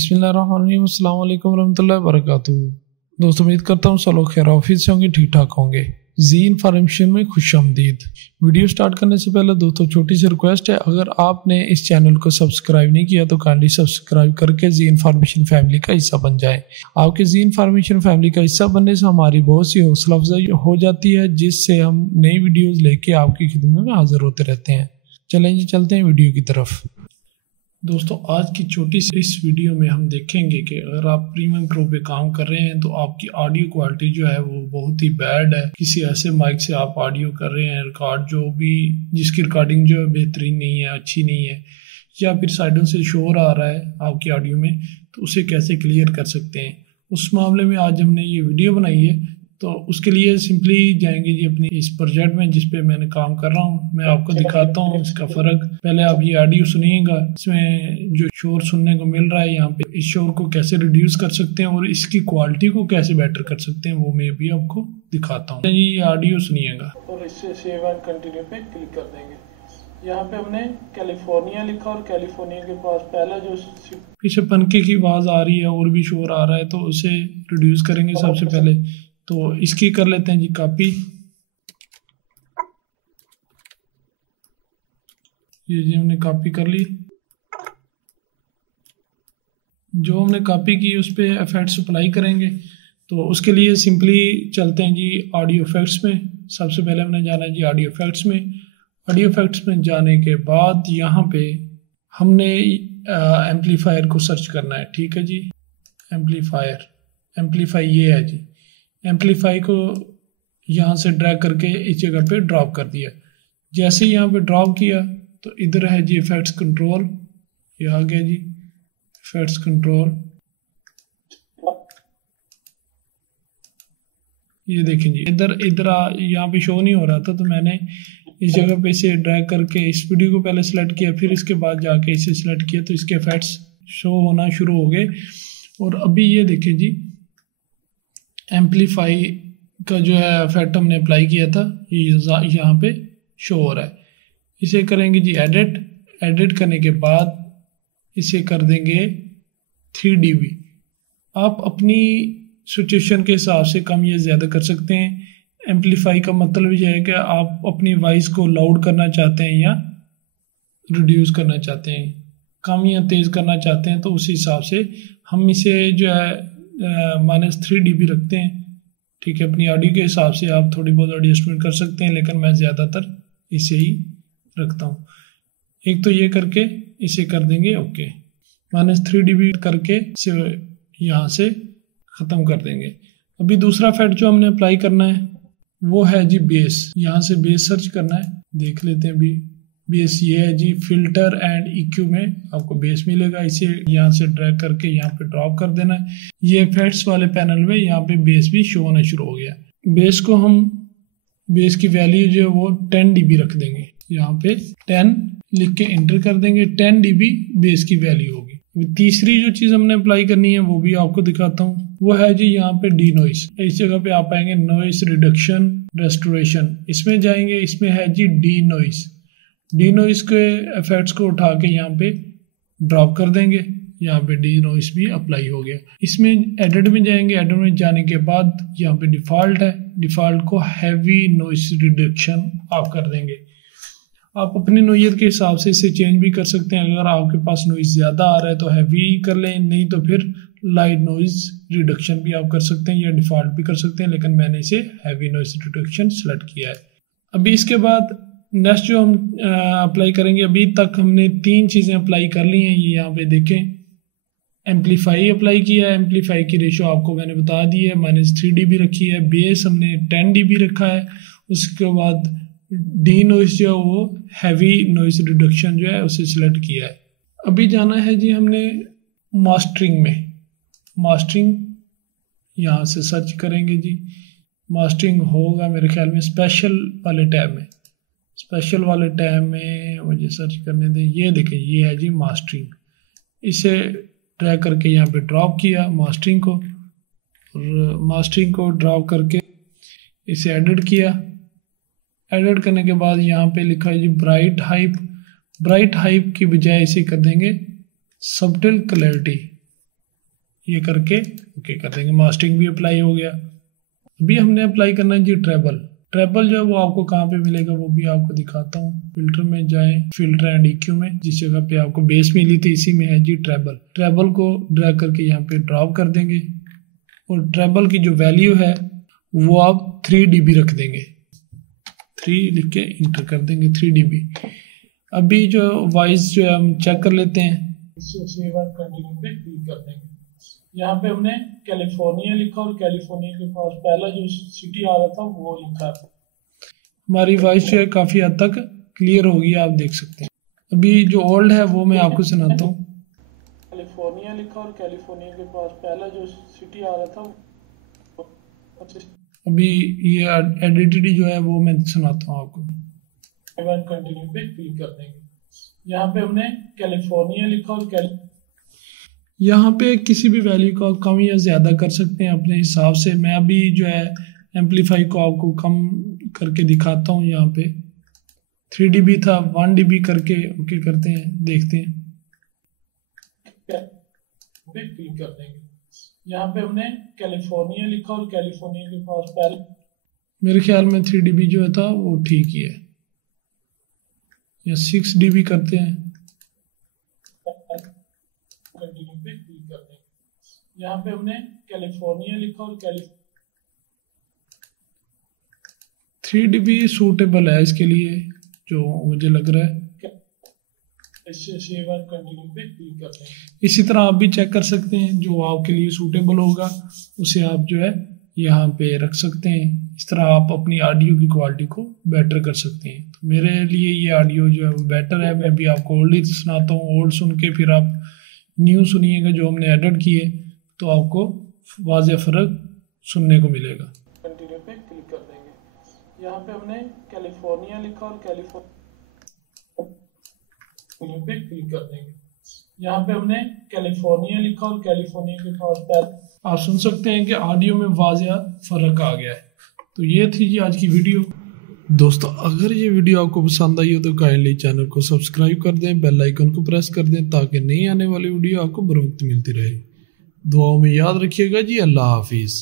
बिस्मिल्लाहिर्रहमानिर्रहीम, अस्सलाम वालेकुम रहमतुल्लाहि वबरकातुहू। दोस्तों, उम्मीद करता हूँ सब लोग खैर ऑफिस से होंगे, ठीक ठाक होंगे। जी इन्फॉर्मेशन में खुशामदीद। वीडियो स्टार्ट करने से पहले दोस्तों छोटी सी रिक्वेस्ट है, अगर आपने इस चैनल को सब्सक्राइब नहीं किया तो काइंडली सब्सक्राइब करके जी इन्फॉर्मेशन फैमिली का हिस्सा बन जाए। आपके जी इन्फॉर्मेशन फैमिली का हिस्सा बनने से हमारी बहुत सी हौसला अफजाई हो जाती है, जिससे हम नई वीडियोज़ लेके आपकी खिदमत में हाजिर होते रहते हैं। चलें जी, चलते हैं वीडियो की तरफ। दोस्तों, आज की छोटी सी इस वीडियो में हम देखेंगे कि अगर आप प्रीमियम प्रो पे काम कर रहे हैं तो आपकी ऑडियो क्वालिटी जो है वो बहुत ही बैड है। किसी ऐसे माइक से आप ऑडियो कर रहे हैं रिकॉर्ड, जो भी जिसकी रिकॉर्डिंग जो है बेहतरीन नहीं है, अच्छी नहीं है, या फिर साइडों से शोर आ रहा है आपकी ऑडियो में, तो उसे कैसे क्लियर कर सकते हैं, उस मामले में आज हमने ये वीडियो बनाई है। तो उसके लिए सिंपली जाएंगे जी अपनी इस प्रोजेक्ट में जिस पे मैंने काम कर रहा हूँ। मैं आपको दिखाता हूँ इसका फ़र्क। पहले आप ये ऑडियो सुनिएगा, इसमें जो शोर सुनने को मिल रहा है यहाँ पे, इस शोर को कैसे रिड्यूस कर सकते हैं और इसकी क्वालिटी को कैसे बेटर कर सकते हैं, वो मैं भी आपको दिखाता हूँ। ये ऑडियो सुनिएगा और इससे सेव एंड कंटिन्यू पे क्लिक कर देंगे। यहाँ पे हमने कैलिफोर्निया लिखा और कैलिफोर्निया के पास पहला जो पीछे पंखे की आवाज़ आ रही है और भी शोर आ रहा है, तो उसे रिड्यूस करेंगे सबसे पहले। तो इसकी कर लेते हैं जी कॉपी। ये जी हमने कॉपी कर ली। जो हमने कॉपी की उस पर इफेक्ट्स अप्लाई करेंगे, तो उसके लिए सिंपली चलते हैं जी ऑडियो इफेक्ट्स में। सबसे पहले हमने जाना है जी ऑडियो इफेक्ट्स में। ऑडियो इफेक्ट्स में जाने के बाद यहाँ पे हमने एम्पलीफायर को सर्च करना है। ठीक है जी, एम्पलीफाई ये है जी। एम्पलीफाई को यहाँ से ड्रैग करके इस जगह पे ड्रॉप कर दिया। जैसे ही यहाँ पे ड्रॉप किया तो इधर है जी इफेक्ट्स कंट्रोल, ये आ गया जी इफेक्ट्स कंट्रोल। ये देखें जी, इधर यहाँ पे शो नहीं हो रहा था, तो मैंने इस जगह पे इसे ड्रैग करके इस वीडियो को पहले सेलेक्ट किया, फिर इसके बाद जाके इसे सेलेक्ट किया, तो इसके इफेक्ट्स शो होना शुरू हो गए। और अभी ये देखें जी, एम्पलीफाई का जो है इफेक्ट हमने अप्लाई किया था, ये यहाँ पे शो हो रहा है। इसे करेंगे जी एडिट करने के बाद इसे कर देंगे 3 dB। आप अपनी सिचुएशन के हिसाब से कम या ज़्यादा कर सकते हैं। एम्पलीफाई का मतलब ये है कि आप अपनी वॉइस को लाउड करना चाहते हैं या रिड्यूस करना चाहते हैं, कम या तेज़ करना चाहते हैं, तो उस हिसाब से हम इसे जो है -3 dB रखते हैं। ठीक है, अपनी ऑडियो के हिसाब से आप थोड़ी बहुत एडजस्टमेंट कर सकते हैं, लेकिन मैं ज़्यादातर इसे ही रखता हूँ। एक तो ये करके इसे कर देंगे ओके, -3 dB करके इसे यहाँ से ख़त्म कर देंगे। अभी दूसरा इफेक्ट जो हमने अप्लाई करना है वो है जी बेस। यहाँ से बेस सर्च करना है, देख लेते हैं। अभी बेस ये है जी, फिल्टर एंड EQ में आपको बेस मिलेगा। इसे यहाँ से ड्रैग करके यहाँ पे ड्रॉप कर देना है। ये इफेक्ट्स वाले पैनल में यहाँ पे बेस भी शो होना शुरू हो गया। बेस को हम बेस की वैल्यू जो है वो 10 dB रख देंगे। यहाँ पे 10 लिख के एंटर कर देंगे, 10 dB बेस की वैल्यू होगी। तीसरी जो चीज़ हमने अप्लाई करनी है वो भी आपको दिखाता हूँ। वो है जी यहाँ पे डी नॉइस। इस जगह पे आप आएंगे नॉइस रिडक्शन रेस्टोरेशन, इसमें जाएंगे। इसमें है जी डी नॉइस के इफेक्ट्स को उठा के यहाँ पे ड्रॉप कर देंगे। यहाँ पे डी नॉइस भी अप्लाई हो गया। इसमें एडिट में जाएंगे। एडिट में जाने के बाद यहाँ पे डिफ़ॉल्ट है, डिफ़ॉल्ट को हैवी नॉइस रिडक्शन आप कर देंगे। आप अपनी नोयत के हिसाब से इसे चेंज भी कर सकते हैं। अगर आपके पास नॉइस ज़्यादा आ रहा है तो हैवी कर लें, नहीं तो फिर लाइट नॉइस रिडक्शन भी आप कर सकते हैं या डिफ़ॉल्ट भी कर सकते हैं, लेकिन मैंने इसे हैवी नॉइस रिडक्शन सेलेक्ट किया है। अभी इसके बाद नेक्स्ट जो हम अप्लाई करेंगे, अभी तक हमने 3 चीज़ें अप्लाई कर ली हैं। ये यहाँ पे देखें, एम्पलीफाई अप्लाई किया है। एम्पलीफाई की रेशो आपको मैंने बता दी है, -3 dB रखी है। बेस हमने 10 dB रखा है। उसके बाद डी नॉइस जो है वो हैवी नॉइस रिडक्शन जो है उसे सिलेक्ट किया है। अभी जाना है जी हमने मास्टरिंग में। मास्टरिंग यहाँ से सर्च करेंगे जी। मास्टरिंग होगा मेरे ख्याल में स्पेशल वाले टैब में। स्पेशल वाले टैब में मुझे सर्च करने दें। ये देखें, ये है जी मास्टरिंग। इसे ड्रैग करके यहाँ पे ड्रॉप किया मास्टरिंग को, और मास्टरिंग को ड्रॉप करके इसे एडिट किया। एडिट करने के बाद यहाँ पे लिखा है जी ब्राइट हाइप। ब्राइट हाइप की बजाय इसे कर देंगे सबटल क्लैरिटी। ये करके ओके कर देंगे। मास्टरिंग भी अप्लाई हो गया। अभी हमने अप्लाई करना है जी ट्रेबल। ट्रेबल जो है वो आपको कहाँ पे मिलेगा वो भी आपको दिखाता हूँ। फिल्टर में जाएं, फिल्टर एंड EQ में, जिस जगह पे आपको बेस मिली थी इसी में है जी ट्रेबल। ट्रेबल को ड्रैग करके यहाँ पे ड्रॉप कर देंगे और ट्रेबल की जो वैल्यू है वो आप 3 dB रख देंगे। 3 लिख के इंटर कर देंगे, 3 dB। अभी जो वॉइस जो है हम चेक कर लेते हैं। इससे सेव एंड कंटिन्यू पे क्लिक कर देंगे। यहाँ पे हमने कैलिफोर्निया लिखा और कैलिफोर्निया के पास पहला जो सिटी आ रहा था वो लिखा है। हमारी वॉइस जो है काफ़ी हद तक क्लियर होगी, आप देख सकते हैं। अभी जो ओल्ड है वो मैं आपको सुनाता हूँ। कैलिफोर्निया लिखा और कैलिफोर्निया के पास पहला जो सिटी आ रहा था। अभी ये एडिटेड जो है वो मैं सुनाता हूँ आपको। कंटिन्यू पे क्लिक कर देंगे। यहाँ पे हमने कैलिफोर्निया लिखा और यहाँ पे किसी भी वैल्यू को कम या ज़्यादा कर सकते हैं अपने हिसाब से। मैं अभी जो है एम्पलीफाई को आपको कम करके दिखाता हूँ। यहाँ पे 3 dB था, 1 dB करके ओके करते हैं, देखते हैं। पे क्लिक कर देंगे। यहाँ पे हमने कैलिफोर्निया लिखा और कैलिफोर्निया के पास पहले मेरे ख्याल में 3 dB जो था वो ठीक ही है, या 6 dB करते हैं। कंटिन्यू पे क्लिक कर देंगे। यहाँ पे हमने कैलिफोर्निया लिखा और 3 dB सूटेबल है इसके लिए जो मुझे लग रहा है। इससे सेव एंड कंटिन्यू पे क्लिक कर देंगे। इसी तरह आप भी चेक कर सकते हैं, जो आपके लिए सूटेबल होगा उसे आप जो है यहाँ पे रख सकते हैं। इस तरह आप अपनी ऑडियो की क्वालिटी को बेटर कर सकते हैं। तो मेरे लिए ये ऑडियो जो है वो बेटर है। मैं भी आपको ओल्ड ही सुनाता हूँ, ओल्ड सुन के फिर आप न्यू सुनिएगा जो हमने एडिट किए, तो आपको वाज़ेह फ़र्क सुनने को मिलेगा। कंटिन्यू पे क्लिक कर देंगे। यहाँ पे हमने कैलिफोर्निया लिखा और कैलिफोर्निया पे क्लिक कर देंगे। यहाँ पे हमने कैलिफोर्निया लिखा और कैलिफोर्निया के पास आप सुन सकते हैं कि ऑडियो में वाज़ेह फ़र्क आ गया है। तो ये थी जी आज की वीडियो। दोस्तों अगर ये वीडियो आपको पसंद आई हो तो काइंडली चैनल को सब्सक्राइब कर दें, बेल आइकन को प्रेस कर दें ताकि नई आने वाली वीडियो आपको बर वक्त मिलती रहे। दुआओं में याद रखिएगा जी। अल्लाह हाफिज़।